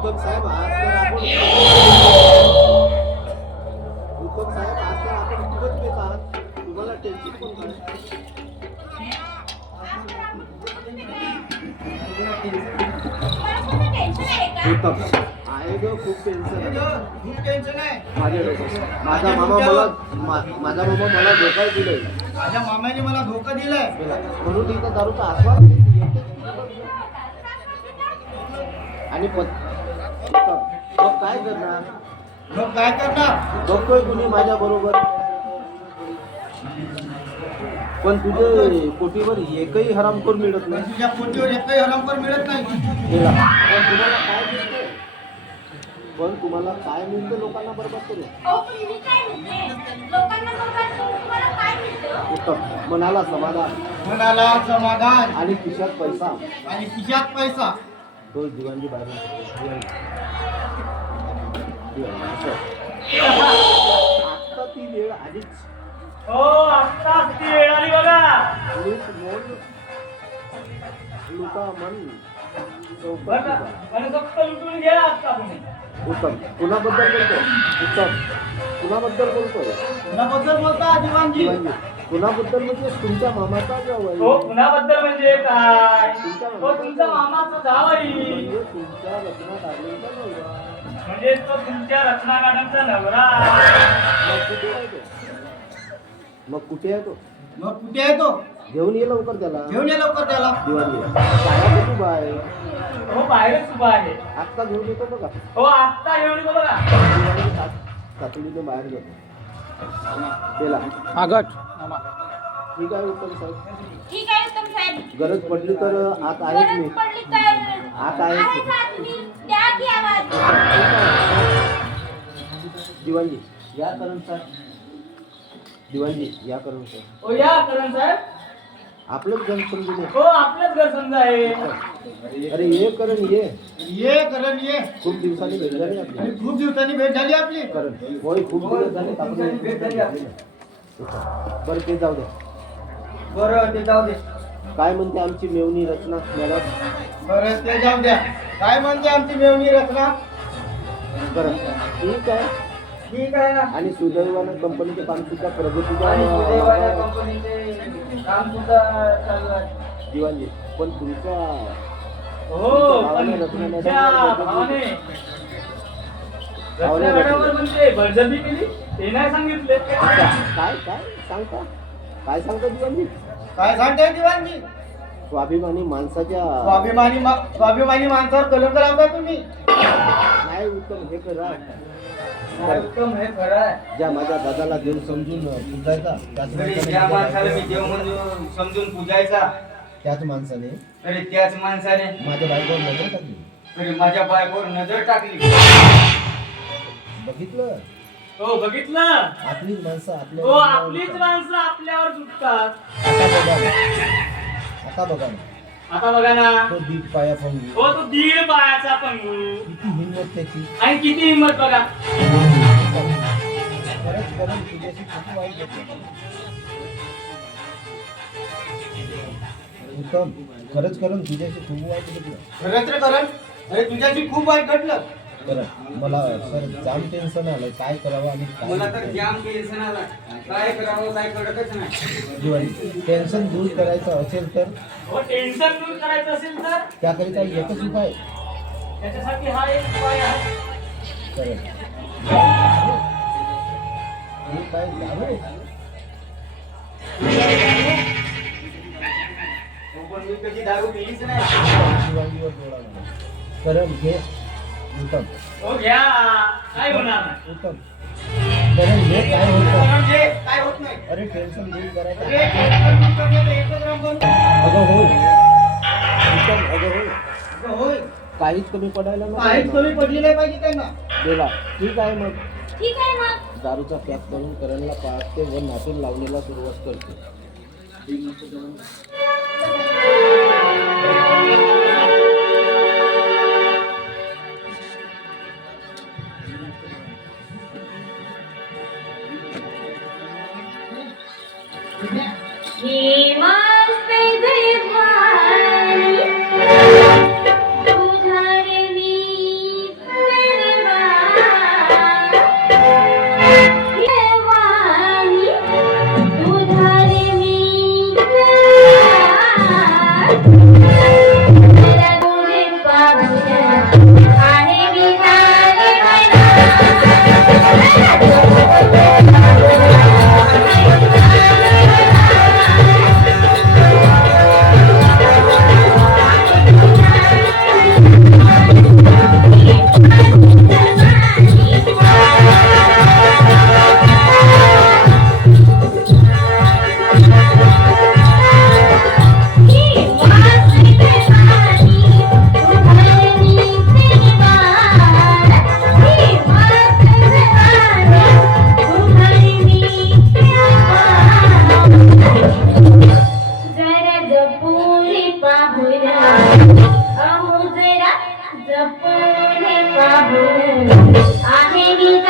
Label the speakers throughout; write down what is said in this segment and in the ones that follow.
Speaker 1: उत्तम साहेब आज तर आपण उत्तम साहेब आज तर आपण खूपच बेत आहात. तुम्हाला टेन्शन पण काय उत्तम आहे ग खूप टेन्शन आहे.
Speaker 2: खूप टेन्शन आहे.
Speaker 1: माझ्या डोक्यात. माझा मामा मला मा- माझा मामा मला धोका दिलाय.
Speaker 2: माझ्या मामाने मला धोका दिलाय.
Speaker 1: म्हणून इथं दारूचा आस्वाद घेते. आणि मग काय करणार
Speaker 2: मग काय करणार
Speaker 1: बघतोय कुणी माझ्या बरोबर पण तुझे कोटीवर एकही हरामखोर मिळत नाही.
Speaker 2: तुझ्या पोटीवर एकही हरामखोर मिळत नाही.
Speaker 1: गेला. पण तुम्हाला काय मिळते पण तुम्हाला काय मिळतं लोकांना बरबाद करू उत्तम मनाला समाधान.
Speaker 2: मनाला समाधान.
Speaker 1: आणि खिशात पैसा.
Speaker 2: आणि खिशात पैसा.
Speaker 1: दिवाणी. दिवाणी, असं. आता ती वेळ आलीच.
Speaker 3: हो आत्ताच ती वेळ आली बघा.
Speaker 1: लुटा मन. लुटा.
Speaker 3: आणि फक्त लुटून घ्या आत्ता तुम्ही.
Speaker 1: उत्तम. कुणाबद्दल बोलतो उत्तम. कुणाबद्दल बोलतोय?
Speaker 2: कुणाबद्दल बोलता दिवाणजी
Speaker 1: कुणाबद्दल म्हणजे? तुमच्या मामाचा
Speaker 3: हो
Speaker 1: जावई
Speaker 3: कुणाबद्दल म्हणजे काय? हो तुमचा मामाचा जावई
Speaker 1: म्हणजे तुमच्या लग्नात आलेला नवरा.
Speaker 3: म्हणजे तो तुमच्या रत्ना मॅडमचा नवरा.
Speaker 1: मग कुठे आहे तो? मग कुठे आहे तो?
Speaker 2: मग कुठे आहे तो?
Speaker 1: घेऊन ये लवकर त्याला.
Speaker 2: घेऊन ये लवकर त्याला.
Speaker 1: दिवाळी काय तू बाय
Speaker 3: हो बाहेरच उभा आहे.
Speaker 1: आत्ता घेऊन येतो बघा.
Speaker 3: हो आत्ता येऊन येतो बघा.
Speaker 1: तातडीने बाहेर घेतो त्याला आगट. ठीक आहे उत्तम साहेब.
Speaker 4: ठीक आहे उत्तम साहेब.
Speaker 1: गरज पडली तर आत आहेत मी
Speaker 4: गरज पडली तर
Speaker 1: आत आहे.
Speaker 4: आहे का तुम्ही द्या की आवाज.
Speaker 1: दिवाणजी या करण साहेब. दिवाणजी या करण साहेब.
Speaker 3: हो या करण साहेब.
Speaker 1: आपलंच गण समजून ये.
Speaker 3: हो आपलंच घर समजा आहे.
Speaker 1: अरे ये करण ये.
Speaker 2: ये करण ये.
Speaker 1: खूप दिवसांनी भेट झाली आपली.
Speaker 2: आणि खूप दिवसांनी भेट झाली आपली.
Speaker 1: करण होय खूप दिवस झाले आपण बरं ते जाऊ दे.
Speaker 2: बरं ते जाऊ दे.
Speaker 1: काय म्हणते आमची मेवणी रचना? मॅडम
Speaker 2: बरं ते जाऊ द्या. काय म्हणते आमची मेवणी रचना?
Speaker 1: बरं. ठीक आहे.
Speaker 2: ठीक आहे ना.
Speaker 1: आणि सुदैवानं कंपनीचे काम सुद्धा
Speaker 2: आणि सुदैवाने
Speaker 1: प्रगतीच्या
Speaker 2: कंपनीचे काम सुद्धा चालू आहे.
Speaker 1: पण तुमच्या
Speaker 3: हो पण तुमच्या भावाने. रत्ना मॅडमवर म्हणजे बळजबरी केली? ते नाही सांगितले.
Speaker 1: काय काय सांगता? काय सांगता दिवाणजी?
Speaker 2: काय सांगताय दिवाणजी?
Speaker 1: स्वाभिमानी माणसाच्या
Speaker 2: स्वाभिमानी मा- स्वाभिमानी माणसावर कलंक लावता तुम्ही.
Speaker 1: नाही उत्तम हे करा
Speaker 2: काय उत्तम हे खरं आहे.
Speaker 1: ज्या माझ्या दादाला देव समजून पूजायचा त्याच
Speaker 5: तरी
Speaker 1: माणसाने
Speaker 5: ज्या माणसाला मी देव म्हणून समजून पूजायचा.
Speaker 1: त्याच माणसाने.
Speaker 5: तरी त्याच माणसाने.
Speaker 1: माझ्या बायकोवर नजर टाकली.
Speaker 5: तरी माझ्या बायकोवर नजर टाकली.
Speaker 1: बघितलं?
Speaker 3: हो बघितलं?
Speaker 1: आपलीच माणसं आपल्या
Speaker 3: हो आपलीच माणसं आपल्यावर सुटतात
Speaker 1: आता बघा ना. आता बघा ना.
Speaker 3: आता बघा ना.
Speaker 1: तो दीप पाया पण
Speaker 3: हो तो दीड पायाचा पंगू
Speaker 1: किती हिंमत त्याची.
Speaker 3: आणि किती हिंमत बघा.
Speaker 1: खरंच करून तुझ्याशी वाईट. उत्तम खरंच करून तुझ्याशी खूप वाईट घेतलं
Speaker 2: खरंच रे करण अरे तुझ्याशी खूप वाईट घडलं.
Speaker 1: खरं मला सर जाम टेन्शन आलं काय करावं आणि
Speaker 5: मला तर जाम टेन्शन आला काय करावं काय कळतच नाही.
Speaker 1: दिवाळी टेन्शन दूर करायचं असेल तर?
Speaker 3: हो टेन्शन दूर करायचं असेल तर?
Speaker 1: त्याकरिता एकच उपाय?
Speaker 3: त्याच्यासाठी हा एक उपाय आहे.
Speaker 1: हे काय दारू?
Speaker 5: हो, पण मी कधी दारू पिलीच नाही.
Speaker 1: डोळा. करण घे उत्तम
Speaker 3: हो घ्या. काय होणार? नाही
Speaker 1: उत्तम करण घे काय होतं?
Speaker 2: करण जे काय होत नाही.
Speaker 1: अरे टेन्शन दूर
Speaker 2: अरे
Speaker 1: करायचं
Speaker 2: टेन्शन दूर करण्याचं एकच राम बनतो.
Speaker 1: अगं हो उत्तम अगं हो
Speaker 2: अगं होय.
Speaker 1: काहीच कमी पडायला
Speaker 2: काहीच कमी पडली नाही पाहिजे त्यांना.
Speaker 1: गेला ठीक आहे मग.
Speaker 4: ठीक आहे मग.
Speaker 1: दारूचा पॅक करून करणला पाहते व नातून लावणीला सुरुवात करते.
Speaker 4: पाहुणा अमुजरा जपून पाहुण आहे मी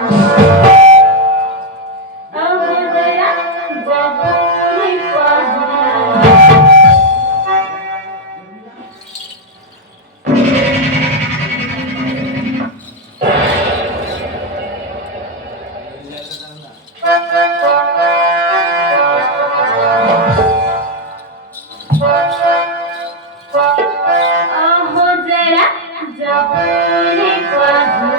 Speaker 4: Oh, that I don't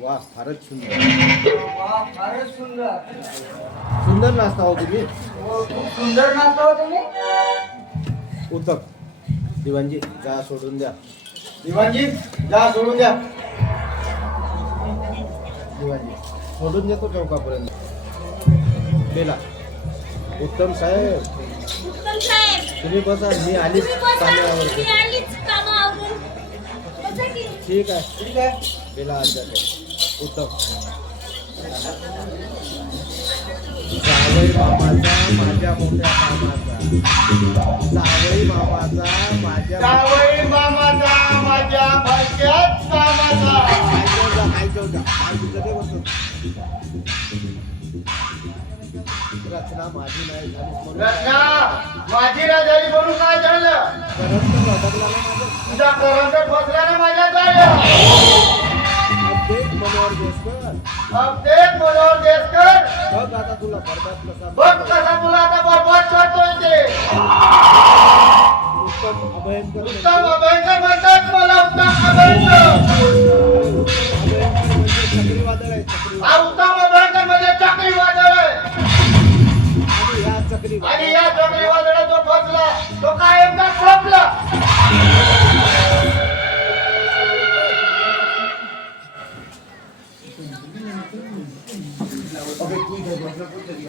Speaker 4: वा फारच
Speaker 1: सुंदर. फारच सुंदर. सुंदर नाचता हो तुम्ही?
Speaker 5: हो, सुंदर नाश्ता हो तुम्ही.
Speaker 1: उत्तम दिवानजी जा सोडून द्या. दिवानजी जा सोडून द्या. दिवानजी सोडून देतो चौकापर्यंत. बेला उत्तम साहेब. तुम्ही बसा मी आलीच कामावर ठीक आहे. ठीक आहे? बेला आज जाते. उत्तम. जावई मामाचा माझ्या मोठ्या कामाचा. जावई मामाचा माझ्या
Speaker 2: जावई मामाचा माझ्या भाग्यात कामाचा.
Speaker 1: खायचं जा, खायचं जा. काय तुझं ते बसून. रचना माझी नाही
Speaker 2: माझी राजाई म्हणून काय झालं. तुझा करंट फसला ना माझ्या
Speaker 1: अपडेट मनोहर देशकर.
Speaker 2: अपडेट मनोहर देशकर
Speaker 1: बघ आता तुला बरबाद कसा
Speaker 2: बघ कसा तुला आता बरबाद करतोय ते.
Speaker 1: उत्तम अभयंकर
Speaker 2: उत्तम अभयंकर म्हणतात मला